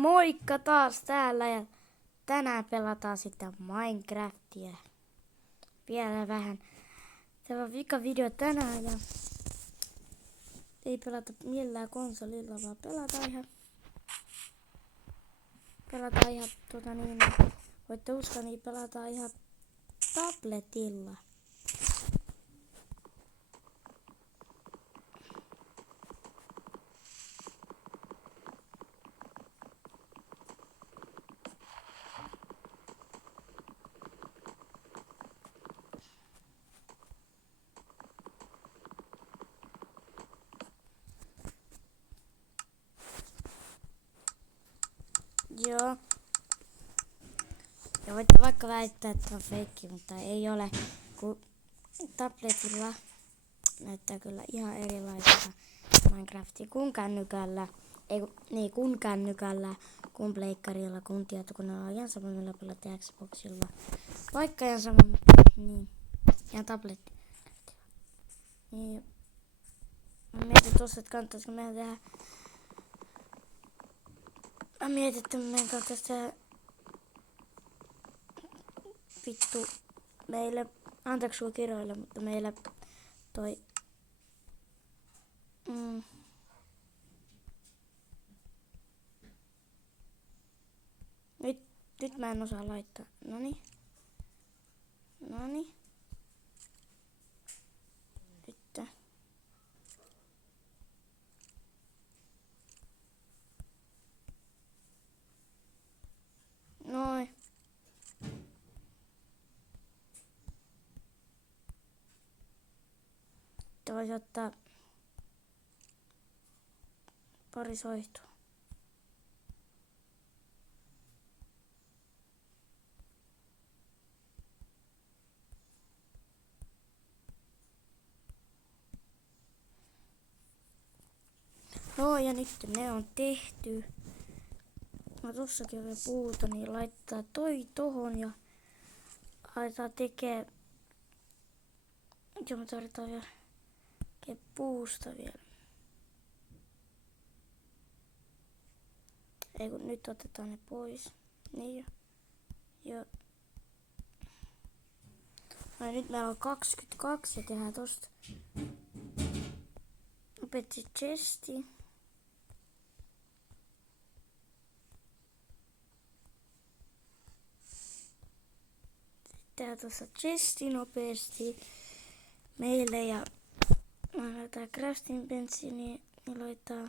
Moikka taas täällä ja tänään pelataan sitä Minecraftia. Vielä vähän. Tämä on vika video tänään ja ei pelata millään konsolilla, vaan pelataan ihan voitte uskoa, niin pelataan ihan tabletilla. Joo. Ja voitte vaikka väittää, että on feikki, mutta ei ole, kun tabletilla näyttää kyllä ihan erilaiselta Minecraftia kuin kännykällä. Kun kännykällä, kun pleikkarilla, kun tietokoneella, ihan sama millä pelata Xboxilla. Vaikka ihan sama, niin, ihan tabletti. Niin, mä mietin tossa, että kannattaisiko meidän tehdä. Mä mietin, että meidän kannattaisi tehdä vittu meille, anteeksi sua kirjoille, mutta meille toi Nyt mä en osaa laittaa. Noniin. Nyt. Noin. Sitten voisi ottaa pari soihtua. No ja nyt ne on tehty. No tossakin on vielä puuta, niin laittaa toi tohon ja aletaan tekee. Joo, me tarvitaan vielä puusta vielä. Ei kun nyt otetaan ne pois. Niin jo. No nyt meillä on 22 ja tehdään tosta nopeasti chesti. Tehdään tossa chesti nopeasti meille ja laitetaan crafting bensiiniä ja laittaa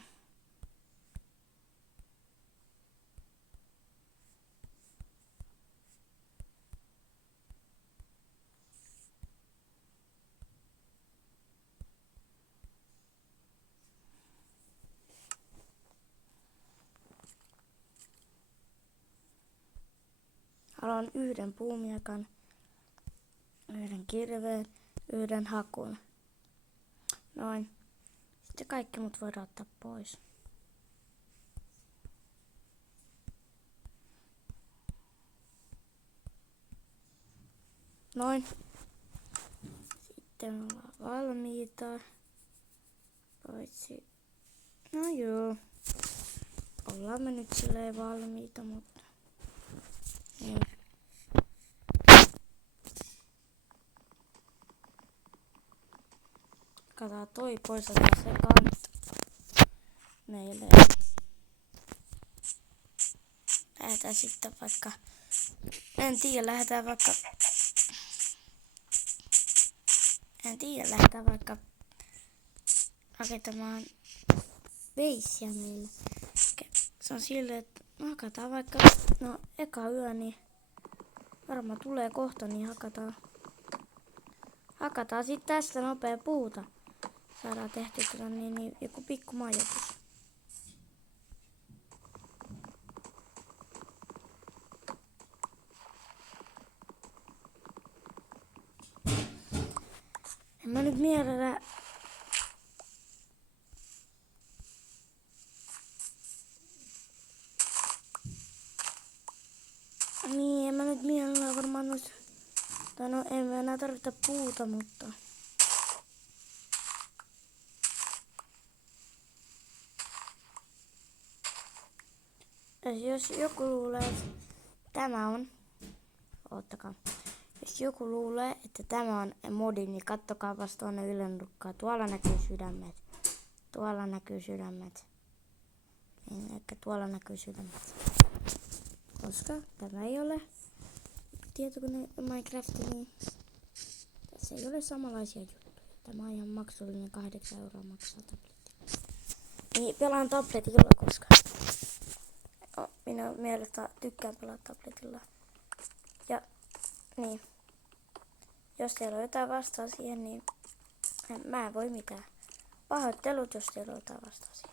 haluan yhden puumiekan, yhden kirveen, yhden hakun. Noin. Sitten kaikki mut voidaan ottaa pois. Noin. Sitten me ollaan valmiita. Paitsi. No joo. Ollaan me nyt silleen valmiita, mutta niin. Kataa toi pois, ottaa se kanta meille. Lähdetään sitten vaikka, en tiedä, lähdetään vaikka rakentamaan veissiä meille. Se on silleen, että hakataan vaikka, eka yö, niin varmaan tulee kohta, niin hakataan sitten tästä nopea puuta. Saadaan tehty niin joku pikku majoitus. En mä nyt mielellä varmaan noista. Tai no en mä enää tarvita puuta, mutta Jos joku luulee, että tämä on... Oottakaa. Jos joku luulee, että tämä on modi, niin kattokaa vasta tuonne ylennurkkaan. Tuolla näkyy sydämet. Tuolla näkyy sydämet. Niin, ehkä tuolla näkyy sydämet. Koska tämä ei ole tietokone Minecraft, niin tässä ei ole samanlaisia juttuja. Tämä on ihan maksullinen, 8 € maksaa tabletti. Niin, pelaan tabletilla, koska minä mielestä tykkään pelata tabletilla. Ja niin, jos teillä on jotain vastaa siihen, niin mä en voi mitään. Pahoittelut, jos teillä on jotain vastaa siihen.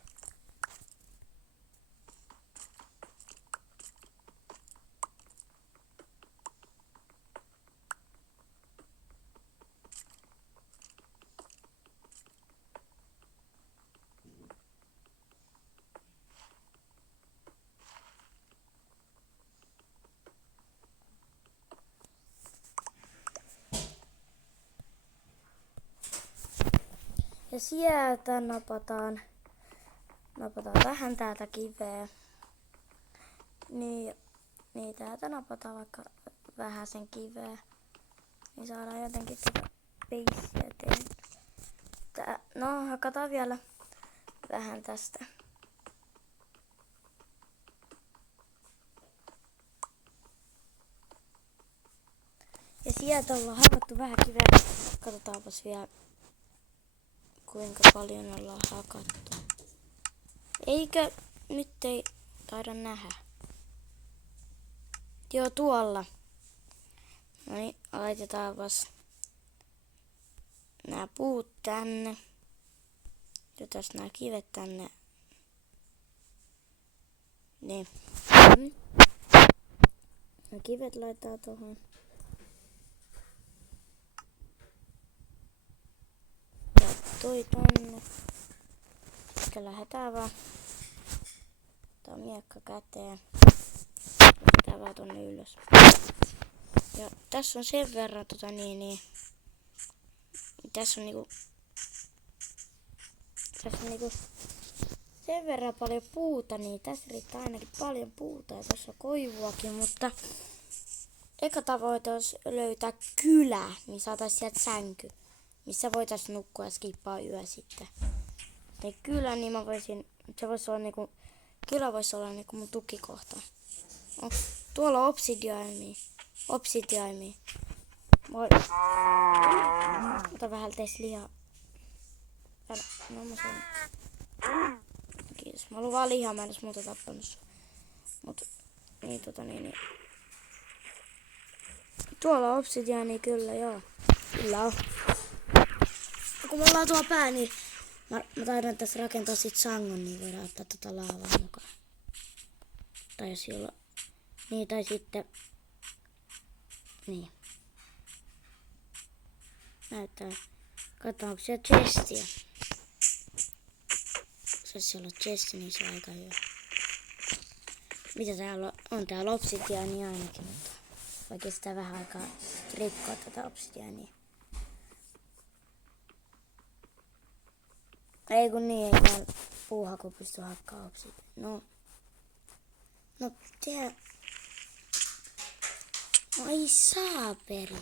Ja sieltä napataan vähän täältä kiveä. Niin täältä napataan vaikka vähän sen kiveä. Niin saadaan jotenkin tätä peissiä tehdä. No, hakataan vielä vähän tästä. Ja sieltä ollaan hakattu vähän kiveä. Katsotaanpas vielä, kuinka paljon ollaan hakattu. Eikö nyt ei taida nähdä? Joo, tuolla. No niin, laitetaanpas nämä puut tänne. Jotas nämä kivet tänne. Niin. Nämä kivet laitetaan tuohon. Ja toi tonne. Sitten lähdetään vaan. Tää on miekka käteen. Lähdetään vaan tonne ylös. Ja tässä on sen verran tässä on niinku sen verran paljon puuta, niin tässä riittää ainakin paljon puuta ja tässä on koivuakin, mutta eka tavoite olisi löytää kylä, niin saataisiin sieltä sänky, missä voitaisiin nukkua ja skippaa yö sitten. Ja kylä, niin se voisi olla niinku, kylä voisi olla niinku mun tukikohta. Tuolla on obsidiaimia. Moi. Ota vähän tees lihaa. No mä sanon. Kiitos. Mä haluan vaan lihaa, mä en edes muuta tappanut sua. Mut niin. Tuolla on obsidiaania kyllä, joo. Kyllä on. Kun me ollaan tuolla pää, niin mä taidan tässä rakentaa sit sangon, niin voidaan ottaa tota laavaa mukaan. Tai jos jolla... Niin, tai sitten... Niin. Näyttää. Katsotaan, onko siellä chestiä. Jos siellä on chesti, niin se on aika hyvä. Mitä täällä on? On täällä obsidiania ainakin, mutta voi kestää vähän aikaa rikkoa tätä obsidiania. Ei kun niin, ei täällä puuhaku pysty hakkaa obsidiania. No tää... Ai saaperi.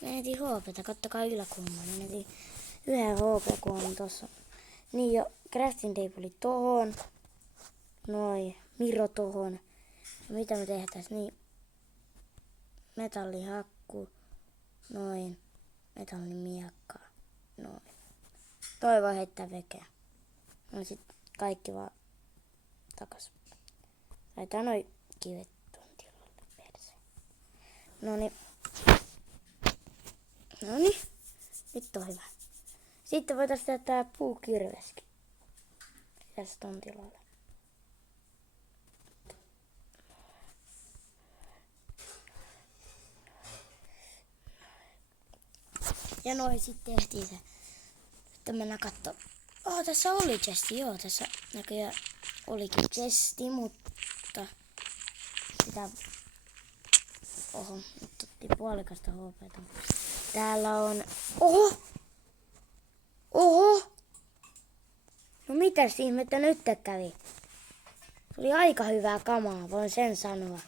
Menetin HP:tä, kattokaa yläkulmaa. Menetin yhden HP-kuoman tossa. Niin jo, crafting table tohon. Noin, Miro tohon. Ja mitä me tehtäis? Niin, metallihakku. Noin, metallimiekka. Noin. Toi voi heittää vekeä. No sit kaikki vaan takas. Laitetaan noi kivet tuon tilalle perseen. Noniin. Nyt on hyvä. Sitten voitaisiin tehdä puukirveskin. Tässä ton tilalle. Ja noin sitten tehtiin se. Sitten mennään kattoo. Tässä oli chesti, joo. Tässä näköjään olikin chesti, mutta sitä... Oho, nyt otti puolikasta HP:tä. Täällä on... Oho! No mitäs ihmettä nyt kävi? Tuli aika hyvää kamaa, voin sen sanoa.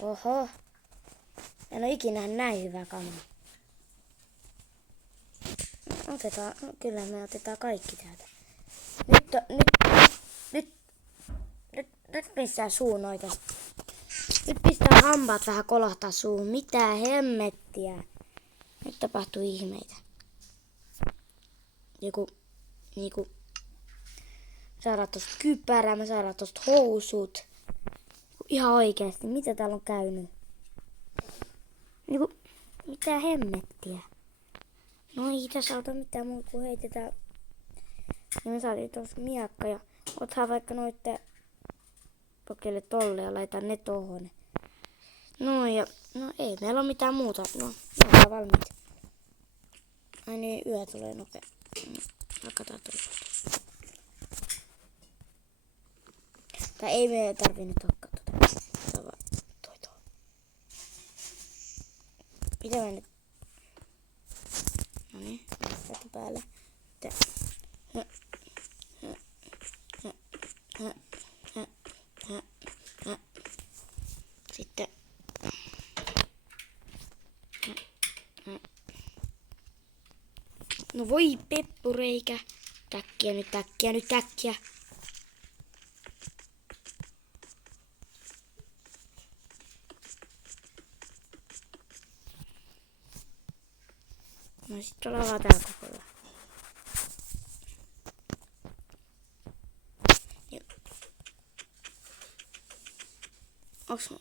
Oho. En ole ikinä nähnyt näin hyvää kamaa. Otetaan, no kyllä me otetaan kaikki täältä. Nyt pistää suun oikeasti. Nyt pistää hampaat vähän kolahtaa suuhun. Mitä hemmettiä. Nyt tapahtuu ihmeitä. Niinku saadaan tosta kypärä, me saadaan tosta housut. Ihan oikeesti, mitä täällä on käynyt? Niinku, mitä hemmettiä? No ei tässä auta mitään muuta kuin heitetään. Ja me saatiin tosta miakka ja otetaan vaikka noitte kokeile tolle ja laitan ne tohon. No ja, no ei meillä ole mitään muuta. No, me ollaan valmiit. Ai niin, yö tulee nopea. Hakataan tuolla. Tai ei me tarvii nyt hakkaa tuota. Tämä vaan toi. Mitä mä nyt? Noniin, tätä päälle. Sitten. No voi peppureikä. Täkkiä. No sit ollaan vaan täällä kokolla. Onks mä?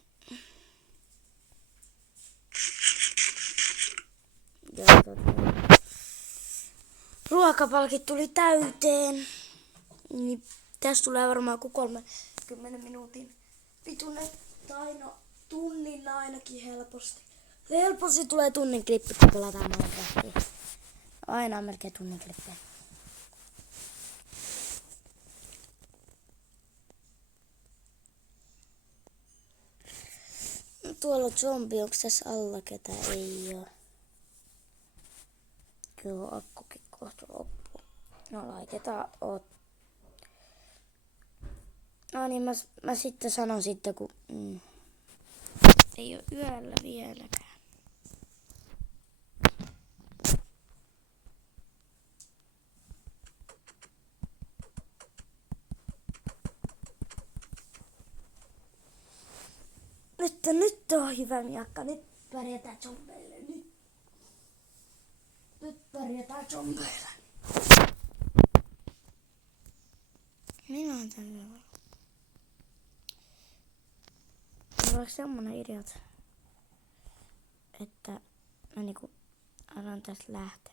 Ruokapalkit tuli täyteen. Niin tästä tulee varmaan kuin 30 minuutin pituinen. Tai no tunnin ainakin helposti. Helposti tulee tunnin klippi, kun pelataan Minecraftia. Aina on melkein tunnin klippejä. Tuolla on zombi, onks tässä alla ketä ei oo? Kyllä akkukin kohta loppu. No laitetaan No niin mä sitten sanon sitten kun ei oo yöllä vieläkään. Nyt on hyvä miakka. Nyt pärjätään zombeille. Nyt pärjätään zombeille. Minä oon tällä. Mulla on semmonen idea, että mä niinku alan tästä lähteä.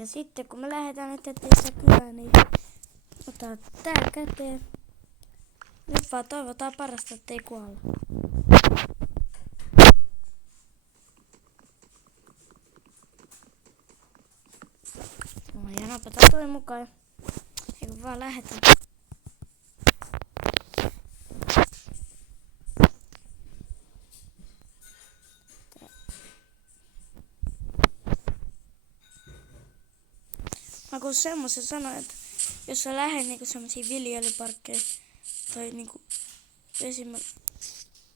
Ja sitten kun me lähdetään eteensä kylään, niin otetaan tää käteen. Nyt vaan toivotaan parasta, ettei kuolla. No ja napataan toi mukaan. Eikö vaan lähdetään. Mä kun semmosen sanoin, että jos sä lähdet niinku semmosia viljelyparkkeja tai niinku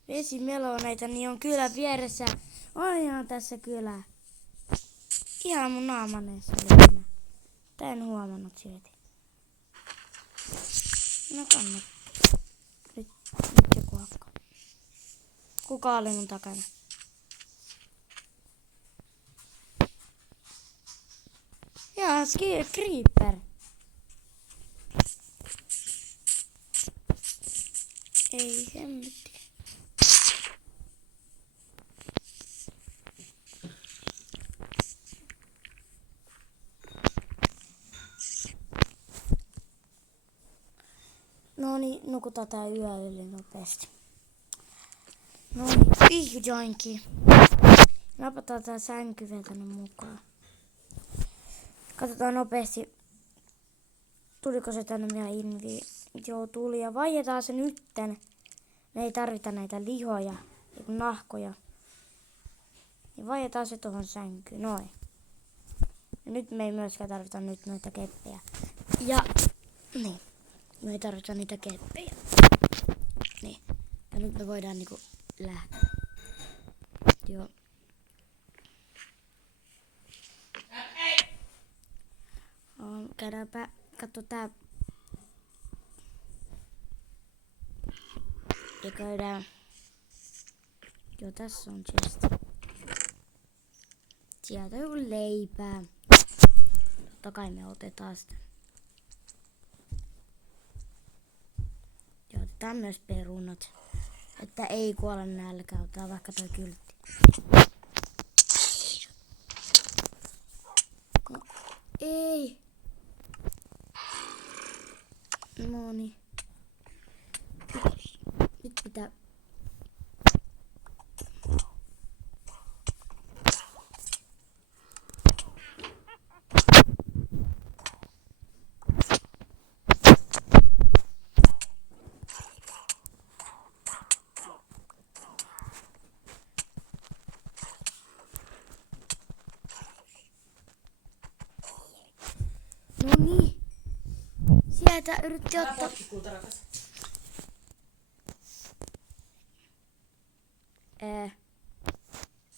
vesimeloneita, niin on kylän vieressä. On ihan tässä kylä. Ihan mun naamaneessa oli siinä. Tää en huomannut silti. No kannat. Nyt joku hakkaa. Kuka oli mun takana? Jaa, Creeper. Ei hemmetti. No niin, nukutaan tää yö yli nopeasti. No niin, vihdoinkin. Napataan tää sänky vielä tänne mukaan. Katsotaan nopeasti. Tuliko se tänne vielä invi? Joo, tuli. Ja vaihdetaan se nytten. Me ei tarvita näitä lihoja, nahkoja. Ja vaihdetaan se tuohon sänkyyn. Noin. Ja nyt me ei myöskään tarvita nyt noita keppejä. Ja niin. Me ei tarvita niitä keppejä. Niin. Ja nyt me voidaan niinku lähteä. Joo. Käydäänpä, katso tää. Ja käydään. Joo, tässä on chesti. Sieltä joku leipää. Totta kai me otetaan sitä. Ja otetaan myös perunat. Että ei kuole nälkä. Otetaan vaikka toi kyltti. Ei. Noniin. Nyt pitää. Noniin. Sieltä yritti ottaa.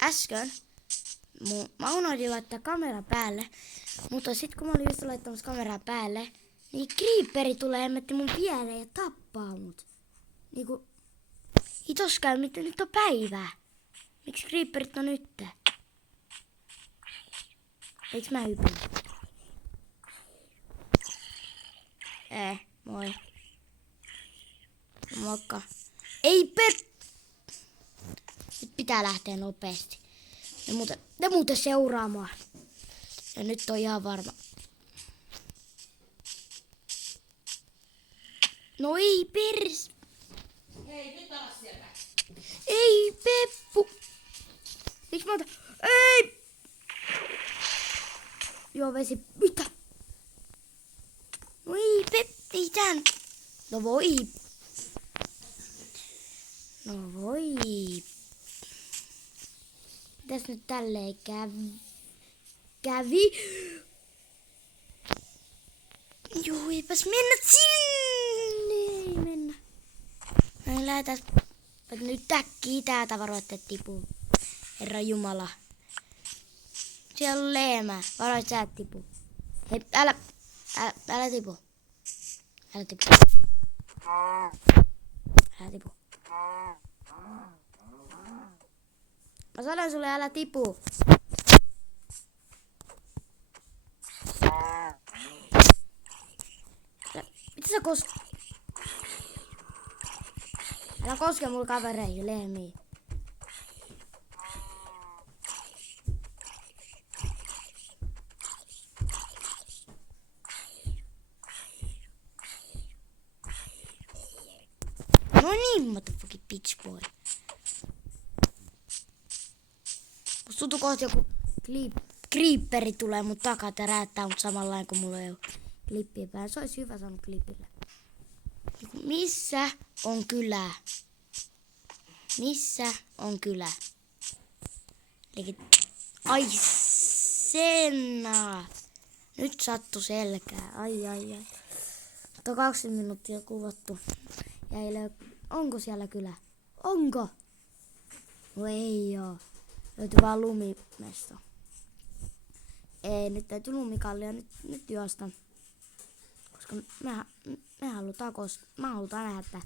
Äsken mä unohdin laittaa kamera päälle, mutta sit kun mä olin just laittamassa kameraa päälle, niin creeperi tulee hemmetti mun pieleen ja tappaa mut. Niinku, hitos käy, miten nyt on päivää. Miksi creeperit on nyt? Eiks mä hypin? Moi. Moikka. Ei Nyt pitää lähteä nopeasti. Ne muuten seuraamaan. Ja nyt on ihan varma. No ei Hei, nyt alas sieltä. Ei Peppu. Miksi mä otan? Ei! Joo, vesi. Mitä? No ei Peppi tän. No voi. Mitäs nyt tälleen kävi? Joo, eipäs mennä sinne. Ei mennä. Näin lähdetään nyt täkkii täältä varo, että tipuu. Herra Jumala. Siellä on lehmä. Varo, että sä et tipu. Hei, älä tipu. Älä tipu. Älä tipu. Mä sanon sulle, älä tipu. Mitä sä Älä koske mulle kavereihin, lehmiin. No niin, motherfucking bitch boy. Musta tuntuu kohta joku creeperi tulee mun takaa ja räättää mut samanlainen kuin mulla ei oo klippiä päällä. Se olisi hyvä sanoa klipillä. Missä on kylä? Missä on kylä? Eli ai Senna. Nyt sattu selkää. Ai. Mutta 20 minuuttia kuvattu. Onko siellä kylä? Onko? No ei oo. Löytyy vaan lumimesta. Ei, nyt täytyy lumikallia nyt juosta. Koska me halutaan nähdä tää.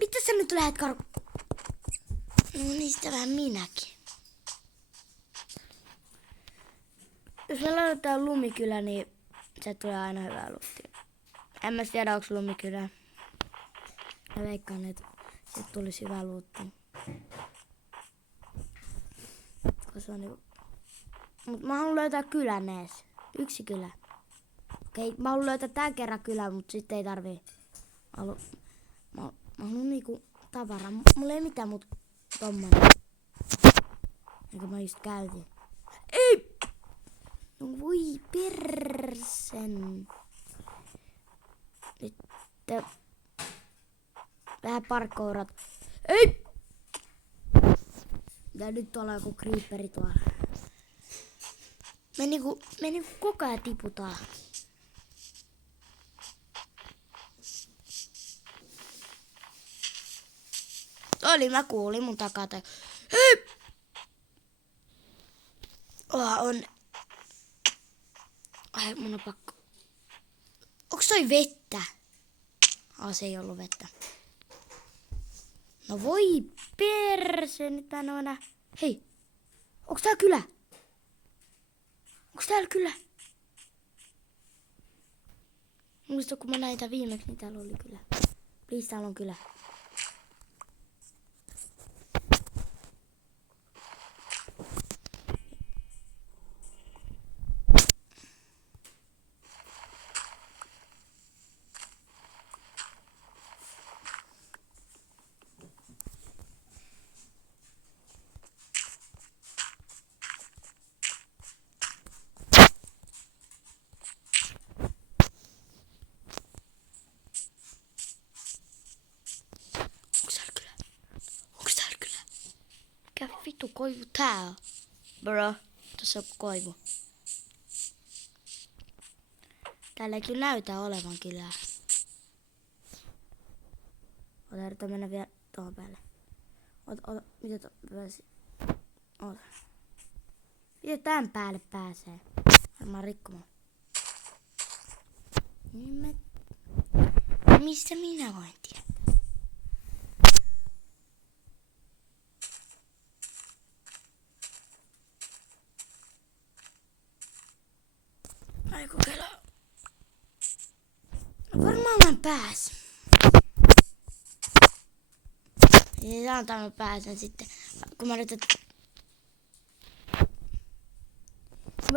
Mitä sä nyt lähet No niistä vähän minäkin. Jos me löydetään lumikylä, niin se tulee aina hyvää luttia. En mä tiedä, onko lumikylä. Mä veikkaan, että se tulisi hyvää luttia. Mut mä haluan löytää kylän ees. Yksi kylä. Okei, mä haluan löytää tän kerran kyllä, mut sit ei tarvii. Mä haluan niinku tavaraa. Mulla ei mitään mut tommonen. Eikö mä just käytin. Ei! No voi persen. Nyt vähän parkourat. Ei! Ja nyt tuolla on joku creeperi tuolla. Me niinku koko ajan tiputaan. Oli, mä kuulin mun takaa. Hei! On. Ai, mun on pakko. Onks toi vettä? Se ei ollut vettä. No voi perse, nyt mä en oo enää. Hei! Onks täällä kylä? Onks täällä kylä? Muista kun mä näin tää viimeksi, niin täällä oli kylä. Please, täällä on kylä. Mikä vittu koivu tää on? Bro, tossa on koivu. Täällä ei kyllä näytä olevan kylää. Yritän mennä vielä tuohon päälle. Mitä Miten tän päälle pääsee? Varmaan rikkomaan. Mistä minä voin tietää? Ai kokeilla. Varmaan mä pääsen. Ja sanotaan mä pääsen sitten. Kun mä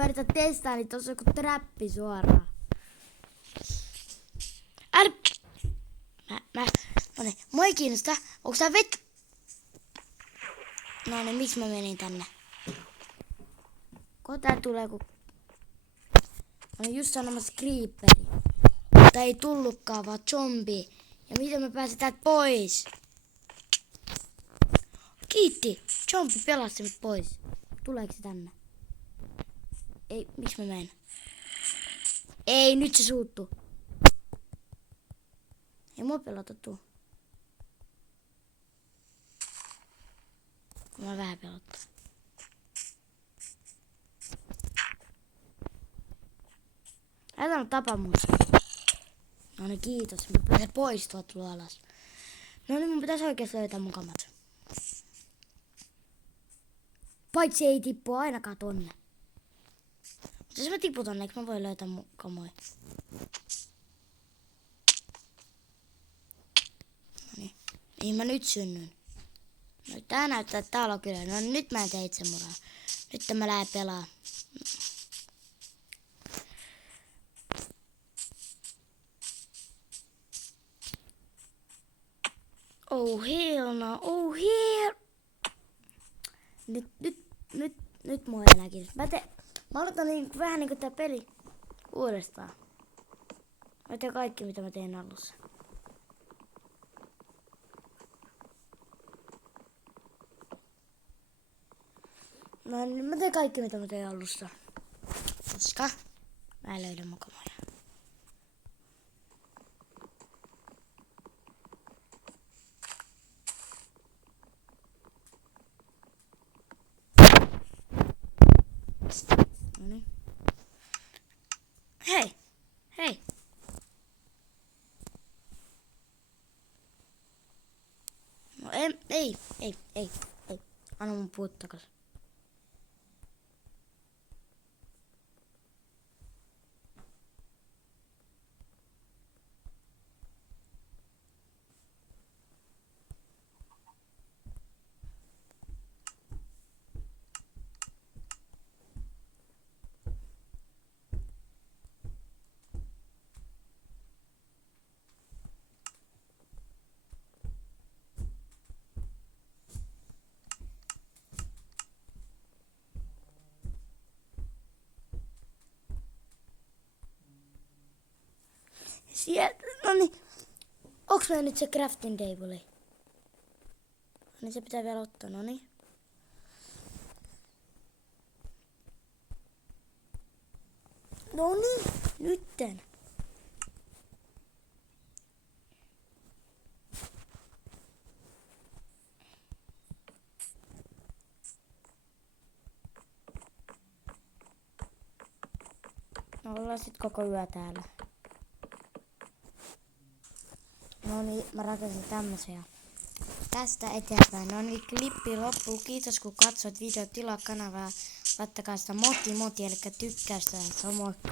yritän testaa, niin tossa on joku trappi suoraan. Noniin, mua ei kiinnosta. Onks tää vettä? Noniin, miksi mä menin tänne? Kun tää tulee kun... Mä olin just sanomassa creeperi. Mutta ei tullutkaan, vaan zombi. Ja miten mä pääsen täältä pois? Kiitti! Zombi pelasti mut pois. Tuleeko se tänne? Ei, miksi mä menen? Ei, nyt se suuttuu. Ei mua pelota tuu. Kun mä vähän pelottaa. Älä tapa mut. No niin, kiitos. Mä pääsen pois tuolta luolas. No niin, mun pitäisi oikeesti löytää mun kamat. Paitsi ei tippu ainakaan tonne. Mutta jos mä tipun tonne, eikö mä voi löytää mun kamoja? Noniin. Mihin mä nyt synnyin? No tää näyttää, että täällä on kyllä. No nyt mä en tee itsemurhaa. Nyt mä lähden pelaa. Oh hell no, oh hell. Nyt mua ei enää kiinnosta. Mä aloitan vähän niinku tää peli uudestaan. Mä teen kaikki mitä mä teen alussa. No niin, mä teen kaikki mitä mä teen alussa. Koska mä en löydä mun kamoja. Noniin. Hei! Hei! No ei. Anna mun puut takas. Sieltä, noniin. Onks meillä nyt se crafting table? Niin se pitää vielä ottaa, noniin. Noniin, nytten. No ollaan sit koko yö täällä. No niin, mä rakensin tämmösen. Tästä eteenpäin. No niin, klippi loppuu. Kiitos kun katsoit videot. Tilaa kanavaa. Laittakaa sitä moti, eli tykkäystä. Se on moikka.